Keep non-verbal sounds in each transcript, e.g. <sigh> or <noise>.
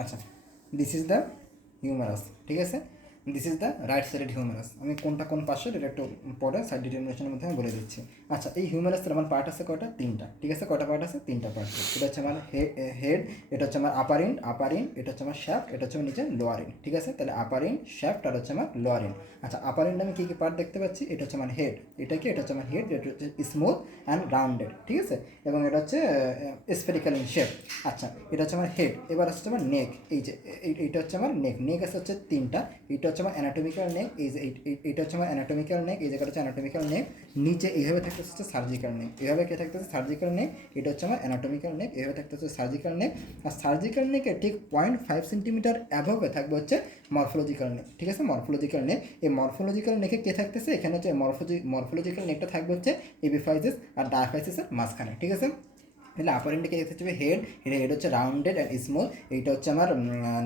আচ্ছা this is the humerus ঠিক আছে? This is the right sided humerus আমি কোনটা কোন পাশের, এটা একটু পরে সাইড ডিটারমিনেশনের মধ্যে আমি বলে দিচ্ছি। আচ্ছা এই হিউমারাসের আমার পার্ট আছে কয়টা? তিনটা। ঠিক আছে? কয়টা পার্ট আছে? তিনটা পার্ট এটা হচ্ছে আমার হেড এটা হচ্ছে আমার আপার ইন আপার ইন এটা হচ্ছে আমার শ্যাফট এটা হচ্ছে আমার নিচে লোয়ার ইন ঠিক আছে? তাহলে আপার ইন শ্যাফট আর হচ্ছে আমার লোয়ার ইন আচ্ছা আপার ইন আমি কী কী পার্ট দেখতে পাচ্ছি? এটা হচ্ছে আমার হেড এটা কি? এটা হচ্ছে আমার হেড এটা হচ্ছে স্মুথ অ্যান্ড রাউন্ডেড ঠিক আছে? এবং এটা হচ্ছে স্পেরিক্যাল ইন শেপ আচ্ছা এটা হচ্ছে আমার হেড এবার হচ্ছে আমার নেক এই যে, এই- এইটা হচ্ছে আমার নেক নেক আছে হচ্ছে তিনটা। এইটা হচ্ছে আমার অ্যানাটমিক্যাল নেক এই যে এইটা হচ্ছে আমার অ্যানাটমিক্যাল নেক এই জায়গাটা হচ্ছে অ্যানাটমিক্যাল নেক নিচে এইভাবে থাকতেছে হচ্ছে সার্জিক্যাল নেক এইভাবে কে থাকতেছে সার্জিক্যাল নেক এটা হচ্ছে আমার অ্যানাটমিক্যাল নেক এইভাবে থাকতেছে সার্জিক্যাল নেক আর সার্জিক্যাল নেকের ঠিক পয়েন্ট ফাইভ সেন্টিমিটার অ্যাভবে থাকবে হচ্ছে মরফোলজিক্যাল নেক ঠিক আছে? মরফোলজিক্যাল নেক এই মরফোলজিক্যাল নেকে কে থাকতেছে? এখানে হচ্ছে মরফোজি মরফোলজিক্যাল নেকটা থাকবে হচ্ছে এবিফাইসিস আর ডায়াফাইসিসের মাঝখানে, ঠিক আছে? তাহলে আপার এন্ডে দেখতে হচ্ছে হেড হেড হচ্ছে রাউন্ডেড অ্যান্ড স্মল এইটা হচ্ছে আমার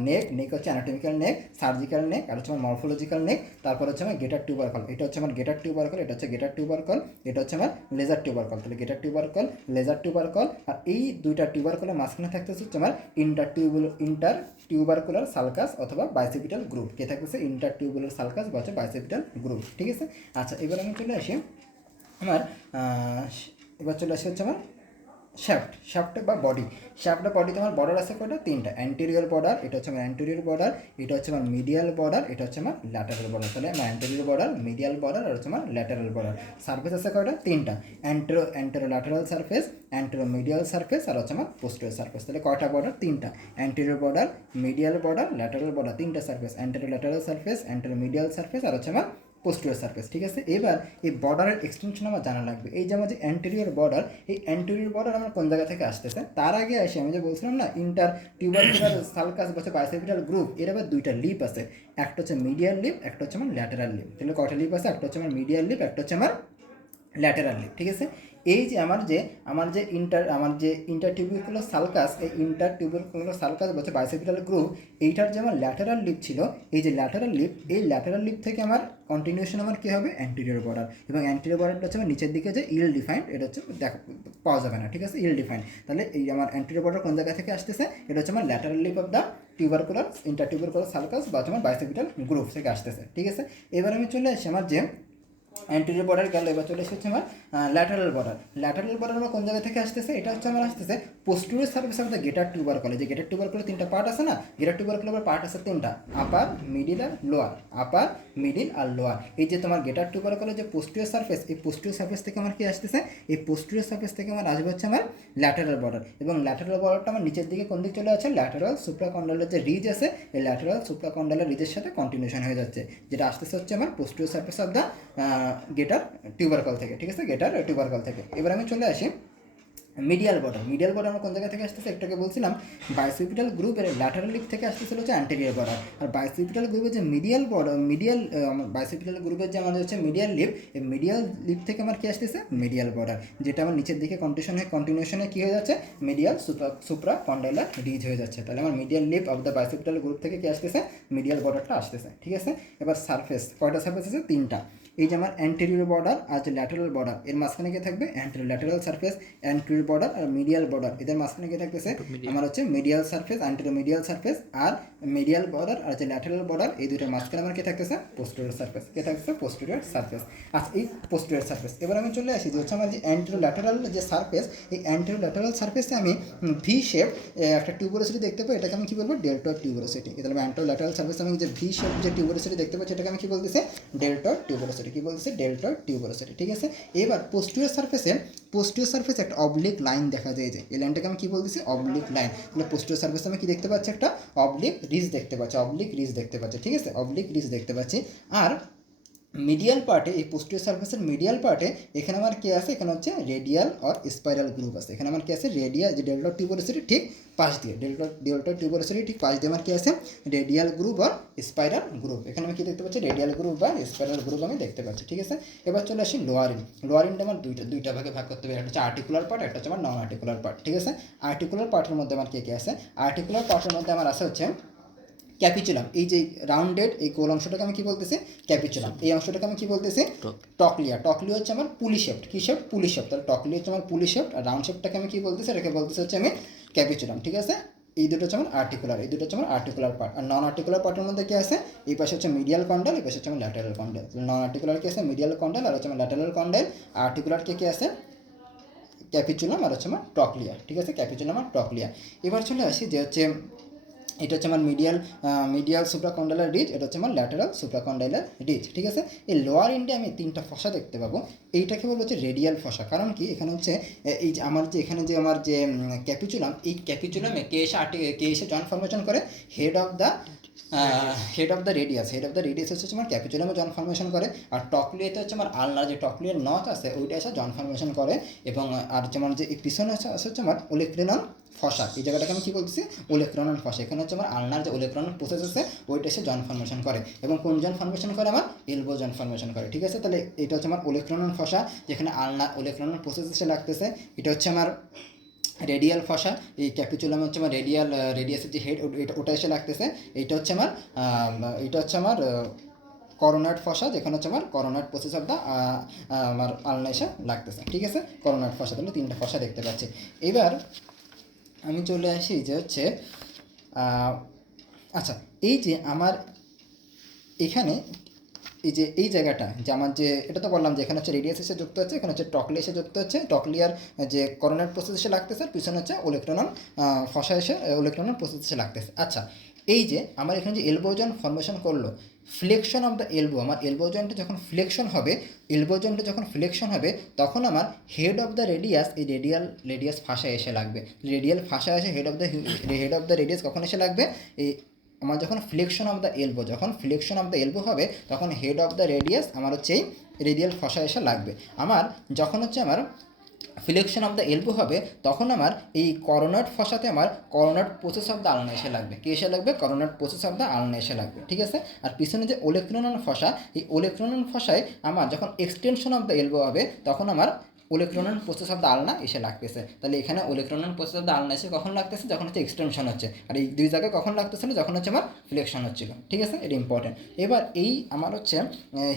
নেক নেক হচ্ছে অ্যানাটমিক্যাল নেক সার্জিক্যাল নেক আর হচ্ছে আমার মরফোলজিক্যাল নেক তারপর হচ্ছে আমার গেটার টিউবারকল এটা হচ্ছে আমার গেটার টিউবারকল এটা হচ্ছে গেটার টিউবারকল এটা হচ্ছে আমার লেজার টিউবারকল তাহলে গেটার টিউবারকল লেজার টিউবারকল আর এই দুইটা টিউবারকলের মাঝখানে থাকতেছে হচ্ছে আমার inter tubule intertubercular sulcus অথবা বাইসিপিটাল গ্রুপ কে থাকতেছে ইন্টার টিউবুলার সালকাস বা হচ্ছে বাইসিপিটাল গ্রুপ ঠিক আছে আচ্ছা এবার আমি চলে আসি আমার এবার চলে আসি হচ্ছে আমার শ্যাফট শ্যাফট বা বডি শ্যাফট বডিতে আমার বর্ডার আছে কয়টা? তিনটা। অ্যান্টেরিয়র বর্ডার এটা হচ্ছে আমার অ্যান্টেরিয়র বর্ডার এটা হচ্ছে আমার মিডিয়াল বর্ডার এটা হচ্ছে আমার ল্যাটারাল বর্ডার তাহলে আমার অ্যান্টেরিয়র বর্ডার মিডিয়াল বর্ডার আর হচ্ছে আমার ল্যাটারাল বর্ডার সার্ফেস আছে কয়টা? তিনটা। Antero anterolateral surface anteromedial surface আর হচ্ছে আমার পোস্টেরিয়র সার্ফেস তাহলে কয়টা বর্ডার তিনটা। Anterior border medial border lateral border তিনটা surface anterolateral surface anteromedial surface আর হচ্ছে আমার পোস্টিরিয়র সার্ফেস ঠিক আছে? এবার এই বর্ডারের এক্সটেনশন আমার জানা লাগবে। এই যে আমার যে অ্যান্টেরিয়র বর্ডার এই অ্যান্টেরিয়র বর্ডার আমার কোন জায়গা থেকে আসতেছে? তার আগে আসে, আমি যে বলছিলাম না ইন্টার টিউবার সালকাস বা বাইসেপিটাল গ্রুপ এর আবার দুইটা লিপ আছে। একটা হচ্ছে মিডিয়াল লিপ একটা হচ্ছে আমার ল্যাটারাল লিপ তাহলে কটা লিপ আছে? একটা হচ্ছে আমার মিডিয়াল লিপ একটা হচ্ছে আমার ল্যাটারাল লিপ ঠিক আছে? এই যে আমার যে আমার যে ইন্টার আমার যে ইন্টার টিউবিকুলার সালকাস এই ইন্টার টিউবিকুলার সালকাস বলছে বাইসেপিটাল গ্রুপ এইটার যে আমার ল্যাটেরাল লিপ ছিল, এই যে ল্যাটারাল লিপ এই ল্যাটারাল লিপ থেকে আমার কন্টিনিউশন আমার কী হবে? অ্যান্টিরিয়র বর্ডার এবং অ্যান্টিরিয়র বর্ডারটা হচ্ছে আমার নিচের দিকে যে ইল ডিফাইন্ড এটা হচ্ছে দেখ, পাওয়া যাবে না, ঠিক আছে? ইল ডিফাইন্ড তাহলে এই আমার অ্যান্টিরিয়র বর্ডার কোন জায়গা থেকে আসতেছে? এটা হচ্ছে আমার lateral lip of the tubercular intertubercular sulcus বা আমার বাইসেপিটাল গ্রুপ থেকে আসতেছে, ঠিক আছে? এবার আমি চলে আসি আমার যে অ্যান্টিরিয়র বর্ডার গেল, এবার চলে এসেছে আমার ল্যাটারাল বর্ডার ল্যাটারাল বর্ডার আমার কোন জায়গা থেকে আসতেছে? এটা হচ্ছে আমার আসতেছে posterior surface the greater tubercle যে গেটার টিউবার কলে তিনটা পার্ট আছে না? গেটার টিউবার কলে পার্ট আছে তিনটা। আপার মিডিল আর লোয়ার আপার মিডিল আর লোয়ার এই যে তোমার গেটার টিউবার কলে যে পোস্টুরিয়ার সার্ফেস এই পোস্টুরিয়ার সার্ফেস থেকে আমার কি আসতেছে? এই পোস্টুরিয়ার সার্ফেস থেকে আমার আসবে হচ্ছে আমার ল্যাটারাল বর্ডার এবং ল্যাটারাল বর্ডারটা আমার নিচের দিকে কোন দিকে চলে আছে ল্যাটারাল সুপ্রাকন্ডালের যে রিজ আছে, এই ল্যাটারাল সুপ্রাকন্ডালের রিজের সাথে কন্টিনিউশন হয়ে যাচ্ছে। যেটা আসতেছে হচ্ছে আমার posterior surface of the greater tubercle থেকে, ঠিক আছে? গেটার টিউবারকল থেকে। এবার আমি চলে আসি মিডিয়াল বর্ডার মিডিয়াল বর্ডার আমরা কোন জায়গা থেকে আসতেছে? একটাকে বলছিলাম বাইসিপিটাল গ্রুপের ল্যাটারাল লিপ থেকে আসতেছিল হচ্ছে অ্যান্টেরিয়ার বর্ডার আর বাইসিপিটাল গ্রুপের যে মিডিয়াল বর্ডার মিডিয়াল বাইসিপিটাল গ্রুপের যে আমাদের হচ্ছে মিডিয়াল লিপ এই মিডিয়াল লিপ থেকে আমার কী আসতেছে? মিডিয়াল বর্ডার যেটা আমার নিচের দিকে কন্টিনিউশন হয়ে কন্টিনিউশনে কী হয়ে যাচ্ছে? Medial supra supracondylar ridge হয়ে যাচ্ছে। তাহলে আমার medial lip of the bicipital groove থেকে কি আসতেছে? মিডিয়াল বর্ডারটা আসতেছে, ঠিক আছে? এবার সারফেস কয়টা সারফেস আছে? তিনটা। এই যে আমার অ্যান্টেরিয়র বর্ডার আর যে ল্যাটারাল বর্ডার এর মাঝখানে গিয়ে থাকবে? Anterior lateral surface anterior border আর মিডিয়াল বর্ডার এদের মাঝখানে গিয়ে থাকতেছে? আমার হচ্ছে medial surface anterior medial surface আর মিডিয়াল বর্ডার আর যে ল্যাটারাল বর্ডার এই দুটোর মাঝখানে আমার কে থাকতেছে? পোস্টেরিয়র সারফেস কে থাকতেছে? পোস্টেরিয়র সারফেস আচ্ছা এই পোস্টেরিয়র সারফেস এবার আমি চলে আসি যে হচ্ছে আমার যে অ্যান্টেরিয়র ল্যাটারাল যে সারফেস এই অ্যান্টেরিয়র ল্যাটারাল সারফেসে আমি ভি শেপ একটা টিউবোরোসিটি দেখতে পাই এটাকে আমি কি বলব? ডেল্টা টিউবোরোসিটি তাহলে অ্যান্টেরিয়র ল্যাটারাল সারফেস আমি যে ভি শেপ যে টিউবোরোসিটি দেখতে পাচ্ছি এটাকে আমি কি বলতেছে? ডেল্টা টিউবোরোসিটি কি বলছে? ডেল্টা টিউবোরোসিটি ঠিক আছে? এবার পোস্টিরিয়র সার্ফেসে পোস্টিরিয়র সার্ফেস একটা অবলিক লাইন দেখা যায় যে, এই লাইনটাকে আমি কি বলতেছি অবলিক লাইন তাহলে পোস্টিরিয়র সার্ফেসে আমি কি দেখতে পাচ্ছি একটা? অবলিক রিজ দেখতে পাচ্ছি অবলিক রিজ দেখতে পাচ্ছি, ঠিক আছে? অবলিক রিজ দেখতে পাচ্ছি। আর মিডিয়াল পার্টে এই পোস্টিরিয়র সার্ফেসের মিডিয়াল পার্টে এখানে আমার কি আছে? এখানে হচ্ছে রেডিয়াল আর স্পাইরাল গ্রুপ আছে। এখানে আমার কি আছে? রেডিয়াল যে ডেল্টা টিউবোরোসিটি ঠিক পাশ দিয়ে ডেল্টা ডেল্টা টিউবোরোসিটি ঠিক পাশ দিয়ে আমার কি আছে? রেডিয়াল গ্রুপ আর স্পাইরাল গ্রুপ এখানে আমি কি দেখতে পাচ্ছি? রেডিয়াল গ্রুপ বা স্পাইরাল গ্রুপ আমি দেখতে পাচ্ছি, ঠিক আছে? এবার চলে আসি লোয়ারিন লোয়ারিনটা আমার দুইটা দুইটা ভাগে ভাগ করতে হবে। একটা হচ্ছে আর্টিকুলার পার্ট একটা হচ্ছে আমার নন আর্টিকুলার পার্ট ঠিক আছে? আর্টিকুলার পার্টের মধ্যে আমার কে কে আছে? আর্টিকুলার পার্টের মধ্যে আমার আছে হচ্ছে ক্যাপিচুলাম এই যে রাউন্ডেড এই গোল অংশটাকে আমি কি বলতেছি? ক্যাপিচুলাম এই অংশটাকে আমি কি বলতেছি? টকলিয়া টকলিয়া হচ্ছে আমার পুলি শেফট কি শেফট পুলি শেফট তাহলে টকলি হচ্ছে আমার পুলি শেফট আর রাউন্ড শেফটটাকে আমি কি বলতেছি? এটাকে বলতেছি হচ্ছে আমি ক্যাপিচুলাম ঠিক আছে? এই দুটো হচ্ছে আমার আর্টিকুলার এই দুটো হচ্ছে আমার আর্টিকুলার পার্ট আর নন আর্টিকুলার পার্টের মধ্যে কি আছে? এই পাশে হচ্ছে মিডিয়াল কন্ডাল এই পাশে হচ্ছে আমার ল্যাটারাল কন্ডাল নন আর্টিকুলার কি আছে? মিডিয়াল কন্ডাল আর হচ্ছে আমার ল্যাটারাল কন্ডাল আর্টিকুলার কে কি আছে? ক্যাপিচুলাম আর হচ্ছে আমার টকলিয়া ঠিক আছে? ক্যাপিচুলাম আর টকলিয়া এবার চলে আসি যে হচ্ছে এটা হচ্ছে আমার মিডিয়াল মিডিয়াল সুপ্রাকন্ডালার রিচ এটা হচ্ছে আমার ল্যাটারাল সুপ্রাকন্ডালার রিচ ঠিক আছে? এই লোয়ার ইন্ডে আমি তিনটা ফসা দেখতে পাবো। এইটাকে বলব হচ্ছে রেডিয়াল ফসা কারণ কি? এখানে হচ্ছে, এই যে আমার যে, এখানে যে আমার যে ক্যাপিচুলাম এই ক্যাপিচুলামে কে এসে আর্টি কে এসে জয়েন্ট ফর্মেশন করে? Head of the head of the radius head of the radius হচ্ছে ক্যাপিচুলামে জন ফর্মেশন করে, আর টকলিয়াতে হচ্ছে আমার আলনার যে টকলিয়ার নথ আছে, ওইটা এসে জন ফর্মেশন করে, এবং আর যেমন যে পিছনে হচ্ছে হচ্ছে আমার ওলেক্রিনন ফসা এই জায়গাটাকে আমি কী বলতেছি? ওলেক্রনন ফসা এখানে হচ্ছে আমার আলনার যে ওলেক্রনন প্রসেস আছে, ওইটা এসে জন ফর্মেশন করে, এবং কোন জন ফর্মেশন করে আমার? এলবো জন ফর্মেশন করে, ঠিক আছে? তাহলে এটা হচ্ছে আমার ওলেক্রনন ফসা যেখানে আলনা ওলেক্রনন প্রসেস এসে লাগতেছে, এটা হচ্ছে আমার রেডিয়াল ফসা এই ক্যাপিচুলাম হচ্ছে আমার রেডিয়াল রেডিয়াসের যে হেড ওটা এসে লাগতেছে। এইটা হচ্ছে আমার আম, এটা হচ্ছে আমার করোনাট ফসা যেখানে হচ্ছে আমার করোনাট প্রসেস অফ দ্য আমার আলনা এসে লাগতেছে। ঠিক আছে? করোনাট ফসা তাহলে তিনটা ফসা দেখতে পাচ্ছি। এবার আমি চলে আসি যে হচ্ছে আচ্ছা এই যে আমার এখানে এই যে, এই জায়গাটা, যে আমার যে, এটা তো বললাম যে এখানে হচ্ছে রেডিয়াস এসে যুক্ত হচ্ছে, এখানে হচ্ছে টকলি এসে যুক্ত হচ্ছে টকলিয়ার যে করোনার প্রসেস এসে লাগতেছে আর পিছনে হচ্ছে ওলেকট্রনন ফসা এসে ওলেকট্রনন প্রসেস এসে লাগতেছে। আচ্ছা এই যে আমার এখানে যে এলবো জয়েন্ট ফর্মেশন করল ফ্লেকশন অফ দ্য এলবো আমার এলবো জয়েন্টে যখন ফ্লেকশন হবে এলবো জয়েন্টে যখন ফ্লেকশন হবে, তখন আমার হেড অফ দ্য রেডিয়াস এই রেডিয়াল রেডিয়াস ফাঁসা এসে লাগবে। রেডিয়াল ফাঁসা এসে head of the head of the radius কখন এসে লাগবে? এই আমার যখন ফ্লেকশন অফ দ্য এলবো যখন ফ্লেকশন অফ দ্য এলবো হবে, তখন হেড অফ দ্য রেডিয়াস আমার হচ্ছে এই রেডিয়াল ফসা এসে লাগবে। আমার যখন হচ্ছে আমার ফ্লেকশন অফ দ্য এলবো হবে, তখন আমার এই করোনাট ফসাতে আমার করোনাট প্রসেস অফ দ্য আলনা এসে লাগবে। কি এসে লাগবে? করোনাট প্রসেস অফ দ্য আলনা এসে লাগবে, ঠিক আছে? আর পিছনে যে ওলেক্ট্রনন ফসা এই ওলেক্ট্রনন ফসায় আমার যখন এক্সটেনশন অফ দ্য এলবো হবে, তখন আমার ওলেক্ট্রনন প্রসেস দ্য আলনা এসে লাগতেছে। তাহলে এখানে ওলেক্ট্রনন প্রসেস আলনা এসে কখন লাগতেছে? যখন হচ্ছে এক্সটেনশন হচ্ছে। আর এই দুই জায়গায় কখন লাগতেছে না? যখন হচ্ছে আমার ফ্লেকশন হচ্ছিল। ঠিক আছে? এটা ইম্পর্টেন্ট এবার এই আমার হচ্ছে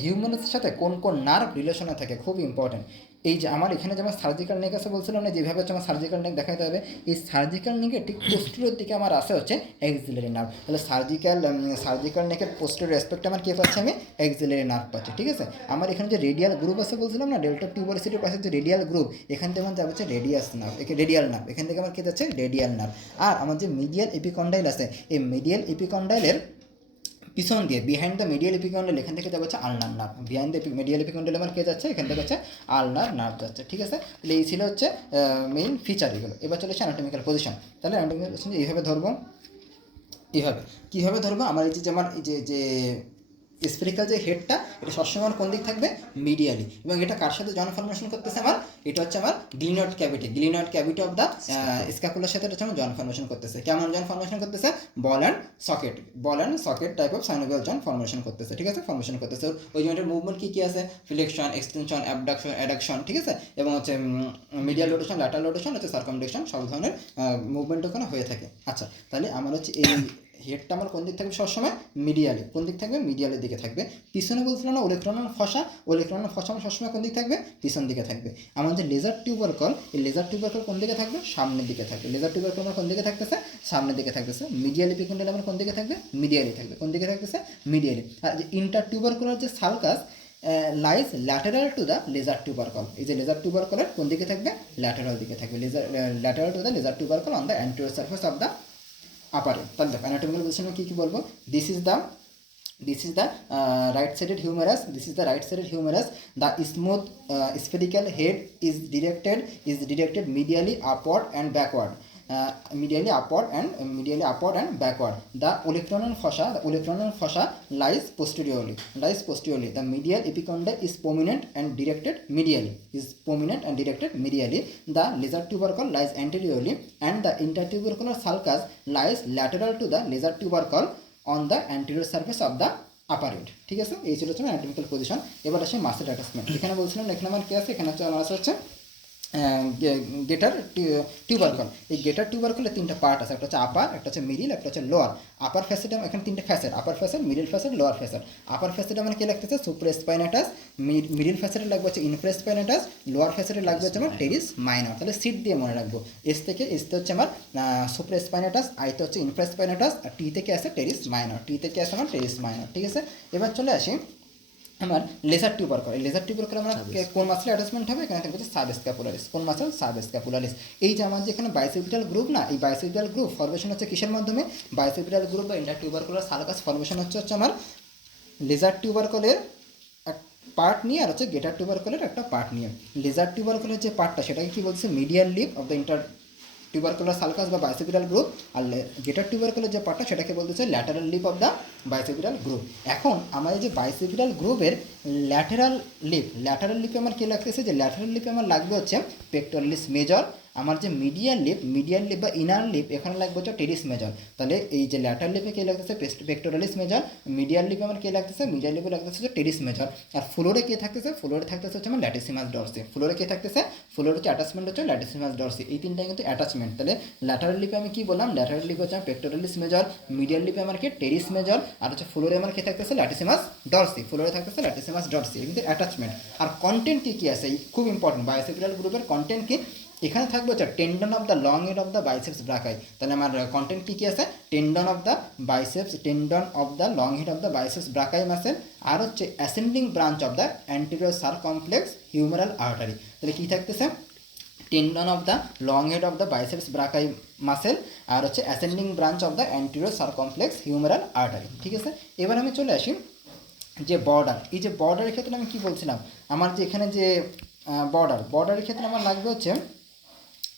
হিউম্যানের সাথে কোন কোন নার্ভ রিলেশনে থাকে খুব ইম্পর্টেন্ট এই যে আমার এখানে যেমন সার্জিক্যাল নেক আছে বলছিলাম না, যেভাবে হচ্ছে আমার সার্জিক্যাল নেক দেখাতে হবে, এই সার্জিক্যাল নেকের ঠিক পোস্টেরিয়র দিকে আমার আসে হচ্ছে এক্সিলারি নার্ভ তাহলে সার্জিক্যাল সার্জিক্যাল নেকের পোস্টেরিয়র রেসপেক্ট আমার কে পাচ্ছি? আমি এক্সিলারি নার্ভ পাচ্ছি, ঠিক আছে? আমার এখানে যে রেডিয়াল গ্রুপ আছে বলছিলাম না ডেল্টা টিউবারসিটির পাশে যে রেডিয়াল গ্রুপ এখান থেকে আমার যাবে হচ্ছে রেডিয়াস নার্ভ একে রেডিয়াল নার্ভ এখান থেকে আমার কে যাচ্ছে রেডিয়াল নার্ভ আর আমার যে মিডিয়াল এপিকন্ডাইল আছে, এই মিডিয়াল এপিকন্ডাইলের পিছন দিয়ে বিহাইন্ড দ্য মিডিয়াল এপিকন্ডল এখান থেকে যাবে ulnar nerve behind the medial epicondyle আমার কে যাচ্ছে? এখান থেকে হচ্ছে আলনার নার্ভ যাচ্ছে, ঠিক আছে? তাহলে এই ছিল হচ্ছে মেইন ফিচার এগুলো। এবার চলে এসে অ্যানাটমিক্যাল পজিশন তাহলে অ্যানাটমিক্যাল পজিশন এইভাবে ধরবো। এইভাবে। কীভাবে ধরবো? আমার এই যে আমার এই যে যে স্পেরিক্যাল যে হেডটা এটা সবসময় আমার কোন দিক থাকবে? মিডিয়ালি এবং এটা কার সাথে জন ফর্মেশন করতেছে আমার? এটা হচ্ছে আমার glenoid cavity glenoid cavity of the scapular সাথে এটা হচ্ছে আমার জন ফর্মেশন করতেছে। কেমন জন ফর্মেশন করতেছে? Ball and socket ball and socket type of synovial joint formation করতেছে ঠিক আছে? ফর্মেশন করতেছে। ওই জয়েন্টের মুভমেন্ট কী কী আছে? ফ্লেকশন এক্সটেনশন অ্যাবডাকশন অ্যাডাকশন ঠিক আছে? এবং হচ্ছে মিডিয়াল রোটেশন ল্যাটার রোটেশন হচ্ছে সার্কামডেকশন সব ধরনের মুভমেন্ট ওখানে হয়ে থাকে। আচ্ছা তাহলে আমার হচ্ছে এই হেডটা আমার কোন দিক থাকবে? সবসময় মিডিয়ালে কোন দিক থাকবে? মিডিয়ালের দিকে থাকবে। পিছনে বলছিলাম না ওলেক্ট্রনন ফসা ওলেক্ট্রনন ফসা আমার সবসময় কোন দিক থাকবে? পিছন দিকে থাকবে। আমার যে লেজার টিউবার কল এই লেজার টিউবার কল কোন দিকে থাকবে? সামনের দিকে থাকবে। লেজার টিউবার কল আমার কোন দিকে থাকতেছে? সামনের দিকে থাকতেছে। মিডিয়ালি পিকন্ডেল আমার কোন দিকে থাকবে? মিডিয়ালি থাকবে। কোন দিকে থাকতেছে? মিডিয়ালি আর যে ইন্টার টিউবার কলার যে sulcus lies lateral to the lesser tubercle এই যে লেজার টিউবারকলের কোন দিকে থাকবে? ল্যাটারাল দিকে থাকবে। Lesser lateral to the lesser tubercle on the anterior surface of the আপারে। তাহলে দেখো অ্যানাটমিক্যাল পজিশনে কী কী বলব? This is the this is the right sided humerus this is the right sided humerus the smooth spherical head is directed is directed medially upward and backward medially upward and medially upward and backward the olecranon fossa the olecranon fossa lies posteriorly lies posteriorly the medial epicondyle is prominent and directed medially is prominent and directed medially the lesser tubercle lies anteriorly and the intertubercular sulcus lies lateral to the lesser tubercle on the anterior surface of the upper আপারেট ঠিক আছে? এই ছিল হচ্ছে অ্যান্টিমিক্যাল position এবার আসে মাসের attachment এখানে বলছিলাম এখানে আমার কে আছে? এখানে হচ্ছে আমার আছে হচ্ছে গেটার টিউবারকল এই গেটার টিউবারকলের তিনটা পার্ট আছে। একটা হচ্ছে আপার একটা হচ্ছে মিডিল একটা হচ্ছে লোয়ার আপার ফ্যাসেটাম এখানে তিনটে facet upper facet middle facet lower facet upper ফ্যাসেটে মানে কি লাগতেছে? সুপ্রেস পাইনাটাস মিডিল ফ্যাসেটে লাগবে হচ্ছে ইনফ্রেস পাইনাটাস লোয়ার ফ্যাসেটে লাগবে হচ্ছে আমার টেরিস মাইনর তাহলে সিট দিয়ে মনে রাখব। এস থেকে এসতে হচ্ছে আমার সুপ্রেস পাইনাটাস আইতে হচ্ছে ইনফ্রেস পাইনাটাস আর টি থেকে আসে টেরিস মাইনর টি থেকে আসে আমার টেরিস মাইনর ঠিক আছে? এবার চলে আসি আমার লেজার টিউবার করে। লেজার টিউবার করে আমরা কোন মাসেল অ্যাটাচমেন্ট হবে? এখানে থাকবে সাব স্ক্যাপুলারিস কোন মাসেল সাব স্ক্যাপুলারিস এই যে আমার যেখানে বাইসেপিটাল গ্রুপ না এই বাইসেপিটাল গ্রুপ ফরমেশন হচ্ছে কিসের মাধ্যমে? বাইসেপিটাল গ্রুপ বা inter tuber tubercular sulcus formation হচ্ছে হচ্ছে আমার লেজার টিউবারকলের এক পার্ট নিয়ে আর হচ্ছে গেটার টিউবারকলের একটা পার্ট নিয়ে। লেজার টিউবারকলের যে পার্টটা সেটাকে কি বলছে? Medial lip of the intertubercular sulcus বা বাইসেপিটাল গ্রুপ আর গেটার টিউবারকুলার যে পার্টটা সেটাকে বলতেছে lateral lip of the bicipital groove এখন আমাদের যে বাইসেপিটাল গ্রুপের ল্যাটারাল লিপ ল্যাটারাল লিপে আমার কী লাগতেছে? যে ল্যাটারাল লিপে আমার লাগবে হচ্ছে পেক্টোরালিস মেজর আমার যে মিডিয়াল লিপ মিডিয়াল লিপ বা ইনার লিপ এখানে লাগবে হচ্ছে টেরিস মেজর তাহলে এই যে ল্যাটার লিপে কে লাগতেছে? পেক্টোরালিস মেজর মিডিয়াল লিপে আমার কে লাগতেছে? মিডিয়াল লিপে লাগতেছে হচ্ছে টেরিস মেজর আর ফ্লোরে কে থাকতেছে? ফ্লোরে থাকতেছে হচ্ছে আমার ল্যাটিসিমাস ডরসি ফ্লোরে কে থাকতেছে? ফ্লোরে হচ্ছে অ্যাটাচমেন্ট হচ্ছে ল্যাটিসিমাস ডরসি এই তিনটা কিন্তু অ্যাটাচমেন্ট তাহলে ল্যাটারাল লিপে আমি কি বললাম? ল্যাটারাল লিপে হচ্ছে আমার পেক্টোরালিস মেজর মিডিয়াল লিপে আমার কি টেরিস মেজর আর হচ্ছে ফ্লোরে আমার কে থাকতেছে? ল্যাটিসিমাস ডরসি ফ্লোরে থাকতেছে ল্যাটিসিমাস ডরসি কিন্তু অ্যাটাচমেন্ট আর কন্টেন্ট কি কি আছে? খুব ইম্পর্টেন্ট বায়োসেকুলার গ্রুপের কন্টেন্ট কি? এখানে থাকবে হচ্ছে tendon of the long head of the biceps brachii তাহলে আমার কন্টেন্ট কী কী আছে? Tendon of the biceps tendon of the long head of the biceps brachii muscle আর হচ্ছে ascending branch of the anterior circumflex humeral artery তাহলে কী থাকতেছে? Tendon of the long head of the biceps brachii muscle আর হচ্ছে ascending branch of the anterior circumflex humeral artery ঠিক আছে? এবার আমি চলে আসি যে বর্ডার এই যে বর্ডারের ক্ষেত্রে আমি কি বলছিলাম? আমার যে এখানে যে বর্ডার বর্ডারের ক্ষেত্রে আমার লাগবে হচ্ছে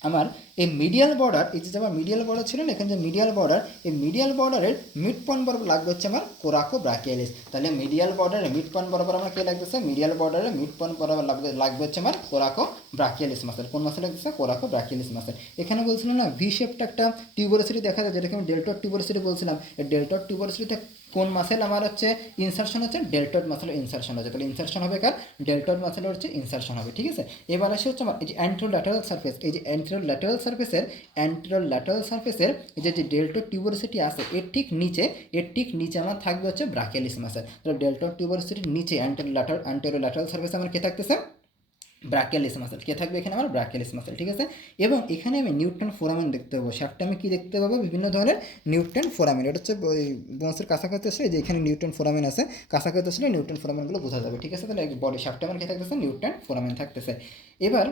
আমার এই মিডিয়াল বর্ডার এই যে আমার মিডিয়াল বর্ডার ছিল না, এখানে যে মিডিয়াল বর্ডার এই মিডিয়াল বর্ডারের মিড পয়েন্ট বরাবর লাগবে হচ্ছে আমার কোরাকো ব্রাকিয়ালিস। তাহলে মিডিয়াল বর্ডারের মিড পয়েন্ট বরাবর আমার কে লাগতেছে মিডিয়াল বর্ডারের মিড পয়েন্ট বরাবর লাগবে লাগবে হচ্ছে আমার কোরাকো ব্রাকিয়ালিস মাসেল কোন মাসেল লাগতেছে কোরাকো ব্রাকিয়ালিস মাসেল এখানে বলছিলাম না ভি শেপটা একটা টিউবারসিটি দেখা যায়, যেটাকে আমি ডেল্টর টিউবারসিটি বলছিলাম। এই ডেল্টর টিউবারসিটিতে কোন মাসেল আমার হচ্ছে ইনসারশন হচ্ছে? ডেল্টয়েড মাসেলের ইনসারশন হচ্ছে। তাহলে ইনসারশন হবে কার? ডেল্টয়েড মাসেলের হচ্ছে ইনসারশন হবে, ঠিক আছে? এবার আসে হচ্ছে আমার এই যে অ্যান্ট্রো সার্ফেস এই যে অ্যান্ট্রো সার্ফেসের অ্যান্ট্রো ল্যাটারাল সার্ফেসের যে যে ডেল্টো টিউবারসিটি আছে, এর ঠিক নিচে, এর ঠিক নিচে আমার থাকবে হচ্ছে ব্রাকিয়ালিস মাসেল তাহলে ডেল্টো টিউবারসিটির নিচে অ্যান্ট্রো ল্যাটার অ্যান্টেরো ল্যাটারাল সার্ফেসে আমার কে থাকতেছে? ব্রাকিয়ালিস মাসেল কে থাকবে এখানে আমার ব্রাকিয়ালিস মাসেল ঠিক আছে? এবং এখানে আমি নিউট্রন ফোরামেন দেখতে পাবো। শ্যাফটে আমি কী দেখতে পাবো? বিভিন্ন ধরনের নিউট্রন ফোরামেন এটা হচ্ছে ওই বংশের কাছাকাছি আসলে যে এখানে নিউট্রন ফোরামেন আছে, কাছাকাছি আসলে নিউট্রন ফোরামেনগুলো বোঝা যাবে, ঠিক আছে? তাহলে বডি শ্যাফটে আমার কী থাকতেছে? নিউট্রন ফোরামেন থাকতেছে। এবার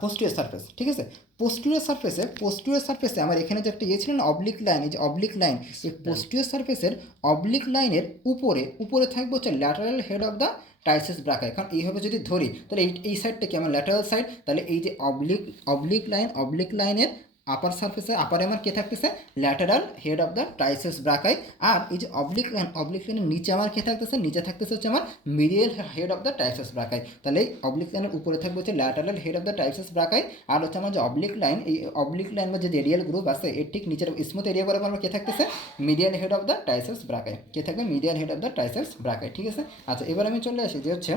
পোস্টিয়ার সারফেস ঠিক আছে? পোস্টুরিয়ার সারফেসে পোস্টিয়ার সারফেসে আমার এখানে যে একটা ইয়ে ছিল না অবলিক লাইন এই যে অবলিক লাইন এই পোস্টিয়ার সারফেসের অবলিক লাইনের উপরে উপরে থাকবে হচ্ছে ল্যাটারাল হেড অফ দ্য টাইসেস ব্রাকা কারণ এইভাবে যদি ধরি তাহলে এই এই সাইডটা কি আমার ল্যাটারাল সাইড তাহলে এই যে অবলিক অবলিক লাইন অবলিক লাইনের আপার সারফেসে আপারে আমার কে থাকতেছে? Lateral head of the triceps brachii আর এই যে অবলিক অবলিক লাইনের নিচে আমার কে থাকতেছে? নিচে থাকতেছে হচ্ছে আমার মিডিয়াল হেড অফ দ্য টাইসেস ব্রাকাই তাহলে এই অবলিক লাইনের উপরে থাকবে হচ্ছে ল্যাটারাল হেড অফ দ্য টাইসেস ব্রাকাই আর হচ্ছে আমার যে অবলিক লাইন এই অবলিক লাইন বা যে রেডিয়াল গ্রুপ আছে, এর ঠিক নিচের স্মুথ এরিয়া বরাবর আমার কে থাকতেছে? মিডিয়াল হেড অফ দ্য টাইসেস ব্রাকাই কে থাকবে? মিডিয়াল হেড অফ দ্য টাইসেস ব্রাকাই ঠিক আছে? আচ্ছা এবার আমি চলে আসি যে হচ্ছে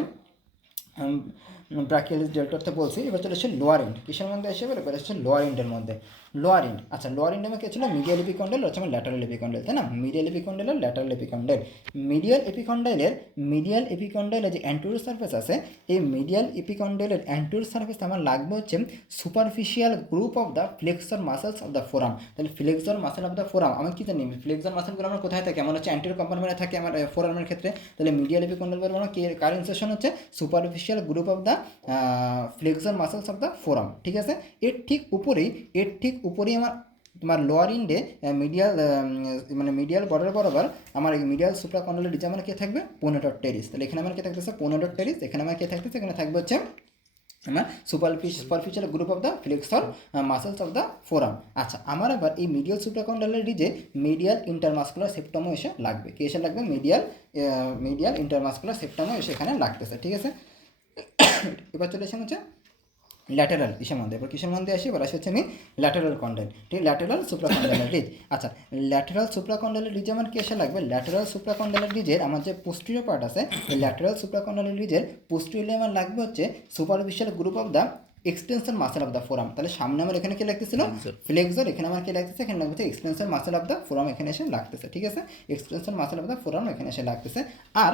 ব্রাকিয়ালিস ডেল্টোতে বলছি, এবার চলে এসেছে লোয়ার এন্ড কিসের মধ্যে এসে এবার? এবার এসেছে লোয়ার এন্ডের মধ্যে। লোয়ার এন্ড আচ্ছা লোয়ার এন্ড আমার কে ছিল? মিডিয়াল এপিকন্ডেল হচ্ছে আমার ল্যাটারাল এপিকন্ডেল তাই না? মিডিয়াল এপিকন্ডেল আর ল্যাটারাল এপিকন্ডেল মিডিয়াল এপিকন্ডেলের মিডিয়াল এপিকন্ডেলের যে অ্যান্টোরিয়র সার্ফেস আছে, এই মিডিয়াল এপিকন্ডেলের অ্যান্টোরিয়র সার্ফেস আমার লাগবে হচ্ছে superficial group of the flexor muscles of the forearm তাহলে flexor muscle of the forearm আমি কি জানি? ফ্লেক্সর মাসেলগুলো আমার কোথায় থাকে? আমার হচ্ছে অ্যান্টিরিয়র কম্পার্টমেন্টে থাকে আমার ফোরামের ক্ষেত্রে। তাহলে মিডিয়াল এপিকন্ডেল বলে আমার কার হচ্ছে superficial group of the flexor muscles of the forearm ঠিক আছে? এর ঠিক উপরেই, এর ঠিক উপরেই আমার, তোমার লোয়ার ইন্ডে মিডিয়াল মানে মিডিয়াল বর্ডার বরাবর আমার মিডিয়াল সুপ্রা কন্ডলের নিচে আমার কে থাকবে? পোনেটর টেরিস তাহলে এখানে আমার কে থাকতেছে পোনেটর টেরিস এখানে আমার কে থাকতেছে এখানে থাকবে হচ্ছে আমার সুপারফিশ superficial group of the flexor muscles of the forearm আচ্ছা আমার আবার এই মিডিয়াল সুপ্রাকন্ডালের রিজে মিডিয়াল ইন্টারমাসকুলার সেপ্টমও এসে লাগবে। কি এসে লাগবে? মিডিয়াল মিডিয়াল ইন্টারমাসকুলার সেপ্টমও এসে এখানে লাগতেছে, ঠিক আছে? এবার চলে এসে হচ্ছে ল্যাটারাল কিসের মধ্যে? এবার কিসের মধ্যে আসি? এবার আসি হচ্ছে আমি ল্যাটারাল কন্ডেল ঠিক? ল্যাটারাল সুপ্রাকন্ডালের রিজ আচ্ছা ল্যাটারাল সুপ্রাকন্ডালের রিজ আমার কি এসে লাগবে? ল্যাটারাল সুপ্রাকন্ডালের রিজের আমার যে পোস্টিরিয়র পার্ট আছে ল্যাটারাল সুপ্রাকন্ডালের রিজের পোস্টিরিয়লে আমার লাগবে হচ্ছে superficial group of the extension muscle of the forearm তাহলে সামনে আমার এখানে কি লাগতেছিল? ফ্লেক্সর এখানে আমার কি লাগতেছে? এখানে লাগতেছে extension muscle of the forearm এখানে এসে লাগতেছে ঠিক আছে? Extension muscle of the forearm এখানে এসে লাগতেছে। আর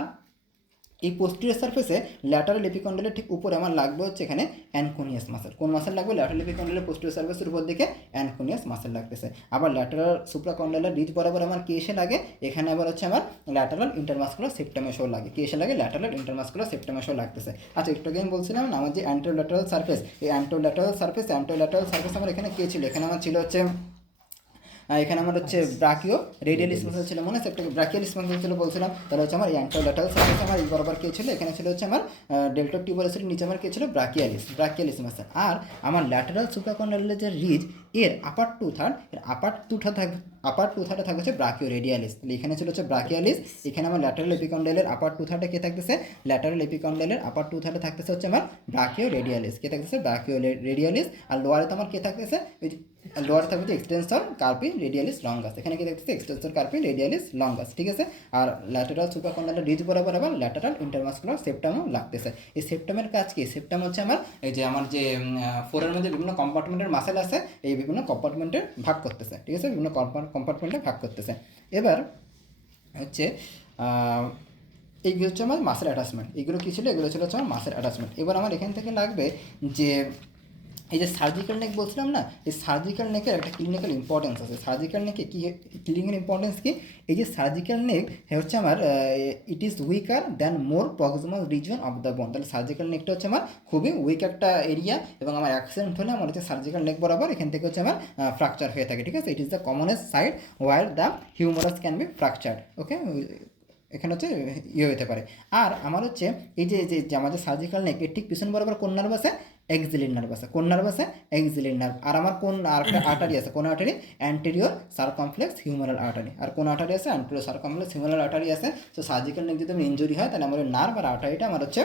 এই পোস্টিরিয়ার সার্ফেসে ল্যাটারাল এপিকন্ডলের ঠিক উপরে আমার লাগবে হচ্ছে এখানে অ্যানকোনিয়াস মাসেল কোন মাসেল লাগবে? ল্যাটারাল এপিকন্ডলের পোস্টিরিয়ার সার্ফেসের উপর দিকে অ্যানকোনিয়াস মাসেল লাগতেছে। আবার ল্যাটারাল সুপ্রাকন্ডলের রিজ বরাবর আমার কে এসে লাগে? এখানে আবার হচ্ছে আমার ল্যাটারাল ইন্টারমাস্কুলার সেপ্টামেশও লাগে। কে এসে লাগে? ল্যাটারাল ইন্টারমাস্কুলার সেপ্টামেশও লাগতেছে। আচ্ছা একটু আগে আমি বলছিলাম আমার যে অ্যান্টো ল্যাটারাল সার্ফেস এই anterolateral surface anterolateral surface আমার এখানে কে ছিল? এখানে আমার ছিল হচ্ছে এখানে আমার হচ্ছে ব্রাকিও রেডিয়াল স্পন্সর ছিল মনে আছে একটা ব্রাকিয়াল স্পন্সর ছিল বলছিলাম। তাহলে হচ্ছে আমার অ্যান্টোল্যাটারাল সার্ভিস আমার এই বরাবর কে ছিল? এখানে ছিল হচ্ছে আমার ডেল্টো ডেল্টা ছিল নিচে আমার কে ছিল? ব্রাকিয়ালিস ব্রাকিয়ালিস মাসেল আর আমার ল্যাটারাল সুপ্রাকন্ডালের যে রিজ এর আপার টু থার্ড এর আপার টু থার্ড থাকবে আপার টু থার্ডে থাকবে ব্রাকিও রেডিয়ালিস তাহলে এখানে ছিল হচ্ছে ব্রাকিয়ালিস এখানে আমার ল্যাটারাল এপিকন্ডেলের আপার টু থার্ডে কে থাকতেছে? ল্যাটারাল এপিকন্ডেলের আপার টু থার্ডে থাকতেছে হচ্ছে আমার ব্রাকিও রেডিয়ালিস কে থাকতেছে? ব্রাকিও রেডিয়ালিস আর লোয়ারে তো আমার কে থাকতেছে? লোয়ারে থাকবে এক্সটেনসর কার্পি রেডিয়ালিস লঙ্গাস এখানে কি দেখতেছে এক্সটেনসর কার্পি রেডিয়ালিস লঙ্গাস ঠিক আছে? আর ল্যাটারাল সুপারকন্ডালের রিজ বরাবর আবার ল্যাটারাল ইন্টারমাস্কুলার সেপ্টামও লাগতেছে। এই সেপ্টামের কাজ কি? সেপ্টাম হচ্ছে আমার, এই যে আমার যে ফোরের মধ্যে বিভিন্ন কম্পার্টমেন্টের মাসেল আছে, এই বিভিন্ন কম্পার্টমেন্টের ভাগ করতেছে, ঠিক আছে? বিভিন্ন কম্পার্টমেন্টে ভাগ করতেছে। এবার হচ্ছে এইগুলো হচ্ছে আমার মাসের অ্যাটাচমেন্ট এগুলো কী ছিল? এগুলো ছিল হচ্ছে আমার মাসের অ্যাটাচমেন্ট এবার আমার এখান থেকে লাগবে যে এই যে সার্জিক্যাল নেক বলছিলাম না, এই সার্জিক্যাল নেকের একটা ক্লিনিক্যাল ইম্পর্টেন্স আছে। সার্জিক্যাল নেকে কী ক্লিনিক্যাল ইম্পর্টেন্স কি? এই যে সার্জিক্যাল নেক হচ্ছে আমার it is weaker than more proximal region of the bone তাহলে সার্জিক্যাল নেকটা হচ্ছে আমার খুবই উইক একটা এরিয়া এবং আমার অ্যাক্সিডেন্ট হলে আমার হচ্ছে সার্জিক্যাল নেক বরাবর এখান থেকে হচ্ছে আমার ফ্র্যাকচার হয়ে থাকে, ঠিক আছে? It is the commonest site where the humerus can be fractured okay এখানে হচ্ছে ইয়ে হতে পারে। আর আমার হচ্ছে এই যে যে আমাদের সার্জিক্যাল নেক এর ঠিক পিছন বরাবর কোন আছে? এক্সিলিন নার্ভ আছে। কোন নার্ভ আছে? এক্সিলিন নার্ভ আর আমার কোন আর্টারি <coughs> আছে? কোন artery anterior circumflex humeral artery আর কোন আর্টারি আছে? অ্যান্টেরিয়র সারকমপ্লেক্স হিউমারাল আর্টারি আছে। তো সার্জিক্যাল নেক যদি আমার ইঞ্জুরি হয় তাহলে আমার নার্ভ আর আর্টারিটা আমার হচ্ছে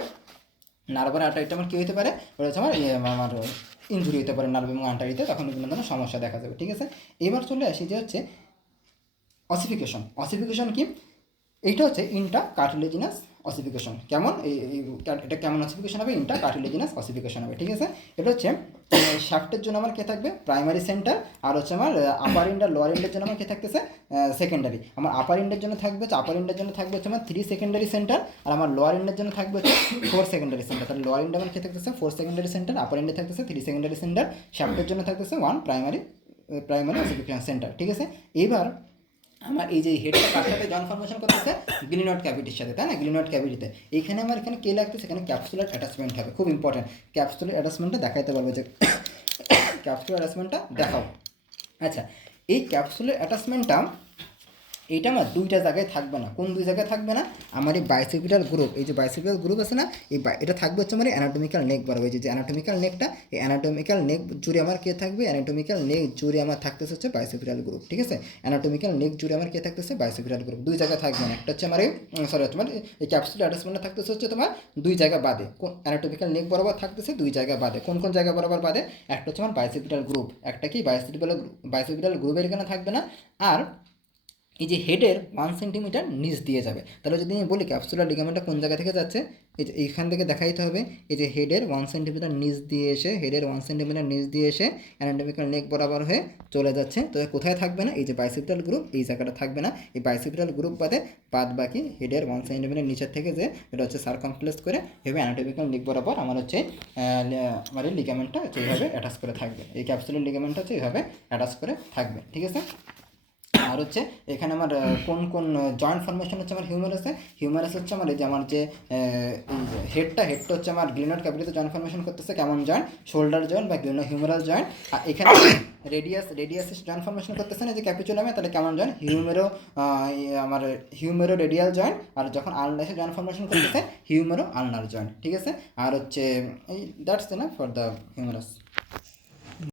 নার্ভ আর আর্টারিটা আমার কী হতে পারে? ওটা হচ্ছে আমার ইয়ে, আমার ইঞ্জুরি হতে পারে নার্ভ এবং আর্টারিতে তখন বিভিন্ন ধরনের সমস্যা দেখা যাবে। ঠিক আছে? এবার চলে আসি যে হচ্ছে অসিফিকেশন অসিফিকেশন কি? এইটা হচ্ছে ইন্টা কার্টিলেজিনাস অসিফিকেশন কেমন? এই এটা কেমন অসিফিকেশন হবে? ইন্টা কার্টিলেজিনাস অসিফিকেশন হবে, ঠিক আছে? এটা হচ্ছে শ্যাফটের জন্য আমার কে থাকবে? প্রাইমারি সেন্টার আর হচ্ছে আমার আপার ইন্ডার লোয়ার ইন্ডের জন্য আমার কে থাকতেছে? সেকেন্ডারি আমার আপার ইন্ডের জন্য থাকবে হচ্ছে আপার ইন্ডের জন্য থাকবে হচ্ছে আমার থ্রি সেকেন্ডারি সেন্টার আর আমার লোয়ার ইন্ডের জন্য থাকবে হচ্ছে ফোর সেকেন্ডারি সেন্টার তাহলে লোয়ার ইন্ডে আমার কে থাকতেছে? ফোর সেকেন্ডারি সেন্টার আপার ইন্ডে থাকতেছে থ্রি সেকেন্ডারি সেন্টার শ্যাফটের জন্য থাকতেছে one primary primary ossification centre ঠিক আছে? এবার আমার এই যে হেডটা কার সাথে জয়েন্ট ফর্মেশন করতেছে গ্লিনয়েড ক্যাভিটির সাথে, তাই না? গ্রিনট ক্যাভিটিতে এইখানে আমার এখানে কে লাগতেছে? এখানে ক্যাপসুলার অ্যাটাচমেন্ট হবে, খুব ইম্পর্টেন্ট ক্যাপসুলার অ্যাটাচমেন্টটা দেখাইতে পারব যে <coughs> ক্যাপসুলার অ্যাটাচমেন্টটা দেখাও। আচ্ছা এই ক্যাপসুলার অ্যাটাচমেন্টটা এইটা আমার দুইটা জায়গায় থাকবে না। কোন দুই জায়গায় থাকবে না? আমার এই বাইসেপিটাল গ্রুপ এই যে বাইসিপিটাল গ্রুপ আছে না, এই এটা থাকবে হচ্ছে আমার অ্যানাটমিক্যাল নেক বরাবর। এই যে অ্যানাটমিক্যাল নেকটা এই অ্যানাটমিক্যাল নেক জুড়ে আমার কে থাকবে? অ্যানাটমিক্যাল নেক জুড়ে আমার থাকতেছে হচ্ছে বাইসিপিটাল গ্রুপ ঠিক আছে? অ্যানাটমিক্যাল নেক জুড়ে আমার কে থাকতেছে? বাইসিপিটাল গ্রুপ দুই জায়গায় থাকবে না। একটা হচ্ছে আমার এই সরি তোমার এই ক্যাপসুল অ্যাটাচমেন্টটা থাকতেছে হচ্ছে তোমার দুই জায়গা বাদে। কোন অ্যানাটমিক্যাল নেক বরাবর থাকতেছে দুই জায়গা বাদে। কোন কোন জায়গা বরাবর বাদে? একটা হচ্ছে আমার বাইসেপিটাল গ্রুপ একটা কি বাইসিপিটাল বাইসিপিটাল গ্রুপের এখানে থাকবে না। আর এই যে হেডের ওয়ান সেন্টিমিটার নিচ দিয়ে যাবে। তাহলে যদি আমি বলি ক্যাপসুলার লিগামেন্টটা কোন জায়গা থেকে যাচ্ছে? এই যে এইখান থেকে দেখাইতে হবে, এই যে হেডের ওয়ান সেন্টিমিটার নিচ দিয়ে এসে হেডের ওয়ান সেন্টিমিটার নিচ দিয়ে এসে অ্যানাটমিক্যাল নেক বরাবর হয়ে চলে যাচ্ছে। তো কোথায় থাকবে না? এই যে বাইসিপিটাল গ্রুপ এই জায়গাটা থাকবে না। এই বাইসিপিটাল গ্রুপ বাদে বাদ বাকি হেডের ওয়ান সেন্টিমিটার নিচের থেকে যে এটা হচ্ছে সারকমপ্লেক্স করে এভাবে অ্যানাটমিক্যাল নেক বরাবর আমার হচ্ছে আমার এই লিগামেন্টটা এইভাবে অ্যাটাচ করে থাকবে। এই ক্যাপসুলার লিগামেন্টটা হচ্ছে এইভাবে অ্যাটাচ করে থাকবে। ঠিক আছে? আর হচ্ছে এখানে আমার কোন কোন জয়েন্ট ফর্মেশন হচ্ছে আমার হিউমারাসে হিউমারাস হচ্ছে আমার এই যে আমার যে হেডটা হেডটা হচ্ছে আমার গ্লিনট ক্যাপিটাতে জয়েন্ট ফর্মেশন করতেছে কেমন জয়েন্ট শোল্ডার জয়েন্ট বা গ্লিনো হিউমারাল জয়েন্ট আর এখানে রেডিয়াস রেডিয়াস জয়েন্ট ফর্মেশন করতেছে না যে ক্যাপিচুলামে তাহলে কেমন জয়েন্ট হিউমেরো আমার হিউমেরো রেডিয়াল জয়েন্ট আর যখন আলনাসে জয়েন্ট ফর্মেশন করতেছে হিউমেরো আলনার জয়েন্ট ঠিক আছে? আর হচ্ছে এই দ্যাটস না ফর দ্য হিউমারাস